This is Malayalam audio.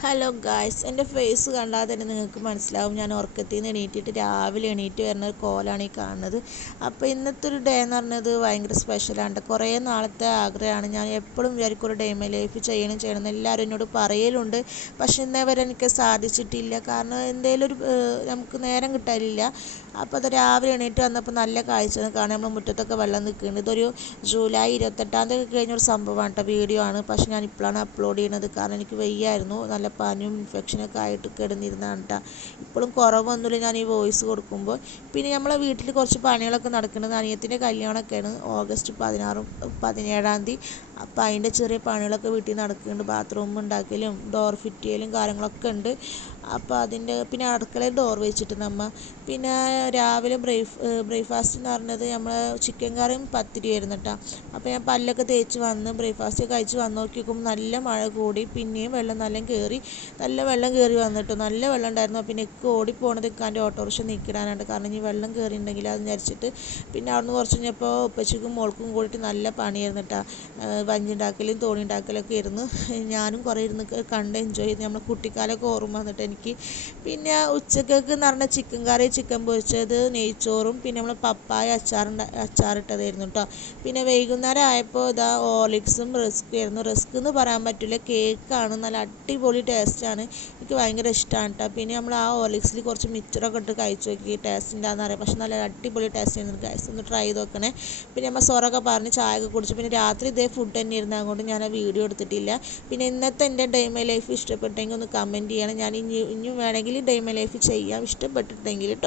ഹലോ ഗായ്സ് എന്റെ ഫേസ് കണ്ടാൽ തന്നെ നിങ്ങൾക്ക് മനസ്സിലാവും. ഞാൻ ഉറക്കത്തിൽ നിന്ന് എണീറ്റിട്ട് രാവിലെ എണീറ്റ് വരുന്ന ഒരു കോലാണ് ഈ കാണുന്നത്. അപ്പോൾ ഇന്നത്തെ ഒരു ഡേ എന്ന് പറഞ്ഞത് ഭയങ്കര സ്പെഷ്യലാണ് കുറേ നാളത്തെ ആഗ്രഹമാണ്. ഞാൻ എപ്പോഴും വിചാരിക്കും ഒരു ഡേ മൈ ലൈഫ് ചെയ്യണം ചെയ്യണം എല്ലാവരും എന്നോട് പറയലുണ്ട്. പക്ഷെ ഇന്നേ വരെ എനിക്ക് സാധിച്ചിട്ടില്ല. കാരണം എന്തെങ്കിലും ഒരു നമുക്ക് നേരം കിട്ടാനില്ല. അപ്പോൾ അത് രാവിലെ എണീറ്റ് വന്നപ്പോൾ നല്ല കാഴ്ച കാണാൻ. നമ്മൾ മുറ്റത്തൊക്കെ വെള്ളം നിൽക്കുന്നുണ്ട്. ഇതൊരു ജൂലൈ ഇരുപത്തെട്ടാം തീയതി കഴിഞ്ഞൊരു സംഭവമാണ് കേട്ടോ വീഡിയോ ആണ്. പക്ഷെ ഞാൻ ഇപ്പോഴാണ് അപ്ലോഡ് ചെയ്യുന്നത്. കാരണം എനിക്ക് വയ്യായിരുന്നു. നല്ല നല്ല പനിയും ഇൻഫെക്ഷനൊക്കെ ആയിട്ട് കിടന്നിരുന്നതാണ് കേട്ടോ ഇപ്പോഴും കുറവൊന്നുമില്ല ഞാൻ ഈ വോയിസ് കൊടുക്കുമ്പോൾ. പിന്നെ നമ്മളെ വീട്ടിൽ കുറച്ച് പണികളൊക്കെ നടക്കുന്നത് അനിയത്തിന്റെ കല്യാണമൊക്കെയാണ്. ഓഗസ്റ്റ് പതിനാറും പതിനേഴാം തീയതി. അപ്പോൾ അതിന്റെ ചെറിയ പണികളൊക്കെ വീട്ടിൽ നടക്കുന്നുണ്ട്. ബാത്റൂം ഉണ്ടാക്കലും ഡോർ ഫിറ്റ് ചെയ്യലും കാര്യങ്ങളൊക്കെ ഉണ്ട്. അപ്പോൾ അതിന്റെ പിന്നെ അടുക്കളയിൽ ഡോർ വെച്ചിട്ട് നമ്മൾ പിന്നെ രാവിലെ ബ്രേക്ക് ബ്രേക്ക്ഫാസ്റ്റ് എന്ന് പറഞ്ഞത് നമ്മൾ ചിക്കൻ കറിയും പത്തിരി ആയിരുന്നു കേട്ടോ അപ്പോൾ ഞാൻ പല്ലൊക്കെ തേച്ച് വന്ന് ബ്രേക്ക്ഫാസ്റ്റ് കഴിച്ച് വന്ന് നോക്കിയപ്പോൾ നല്ല മഴ കൂടി പിന്നെയും വെള്ളം നല്ല കയറി നല്ല വെള്ളം കയറി വന്നിട്ട്. നല്ല വെള്ളം ഉണ്ടായിരുന്നു. പിന്നെ എനിക്ക് ഓടിപ്പോണത് എന്റെ ഓട്ടോറിക്ഷ നിൽക്കിടാനായിട്ട് കാരണം ഇനി വെള്ളം കയറിയിട്ടുണ്ടെങ്കിൽ അത് വിചാരിച്ചിട്ട് പിന്നെ അവിടുന്ന് കുറച്ച് കഴിഞ്ഞപ്പോൾ ഉപ്പച്ചിക്കും മോൾക്കും കൂടിയിട്ട് നല്ല പണിയായിരുന്നു കേട്ടോ വഞ്ചി ഉണ്ടാക്കലും തോണി ഉണ്ടാക്കലൊക്കെ ഇരുന്ന് ഞാനും കുറേ ഇരുന്ന് കണ്ട് എൻജോയ് ചെയ്ത് നമ്മൾ കുട്ടിക്കാലമൊക്കെ ഓർമ്മ വന്നിട്ട് എനിക്ക് പിന്നെ ഉച്ചക്കൊക്കെ എന്ന് പറഞ്ഞാൽ ചിക്കൻ കറി ചിക്കൻ പൊരിച്ചത് നെയ്ച്ചോറും പിന്നെ നമ്മൾ പപ്പായ അച്ചാറുണ്ട അച്ചാറിട്ടതായിരുന്നു കേട്ടോ പിന്നെ വൈകുന്നേരം ആയപ്പോൾ ഇതാ ഓലിക്സും റിസ്ക് ആയിരുന്നു. റിസ്ക് എന്ന് പറയാൻ പറ്റില്ല. കേക്കാണ് നല്ല അടിപൊളി ടേസ്റ്റാണ് എനിക്ക് ഭയങ്കര ഇഷ്ടമാണ് കേട്ടോ പിന്നെ നമ്മൾ ആ ഓലിക്സിൽ കുറച്ച് മിച്ചറൊക്കെ ഇട്ട് കഴിച്ചു നോക്കി. ടേസ്റ്റ് ഉണ്ടാകുന്ന അറിയാം. പക്ഷെ നല്ല അടിപൊളി ടേസ്റ്റ് ആയിരുന്നു. ഗൈസ് ഒന്ന് ട്രൈ ചെയ്ത് നോക്കണേ. പിന്നെ നമ്മൾ സൊറൊക്കെ പറഞ്ഞ് ചായ ഒക്കെ കുടിച്ചു. പിന്നെ രാത്രി ഇതേ ഫുഡ് തന്നെ ഇരുന്നാൽ കൊണ്ട് ഞാൻ ആ വീഡിയോ എടുത്തിട്ടില്ല. പിന്നെ ഇന്നത്തെ എന്റെ ഡേ മൈ ലൈഫ് ഇഷ്ടപ്പെട്ടെങ്കിൽ ഒന്ന് കമന്റ് ചെയ്യണം. ഞാൻ ഇനി ഇനിയും വേണമെങ്കിൽ ഡൈമ ലൈഫ് ചെയ്യാം. ഇഷ്ടപ്പെട്ടിട്ടെങ്കിൽ കേട്ടോ